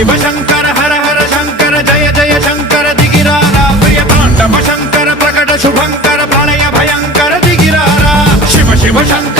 शिव शंकर हर हर शंकर जय जय शंकर दिगिरारा प्रिय तांडव शंकर प्रकट शुभंकर प्रलय भयंकर दिगिरारा शिव शिव शंकर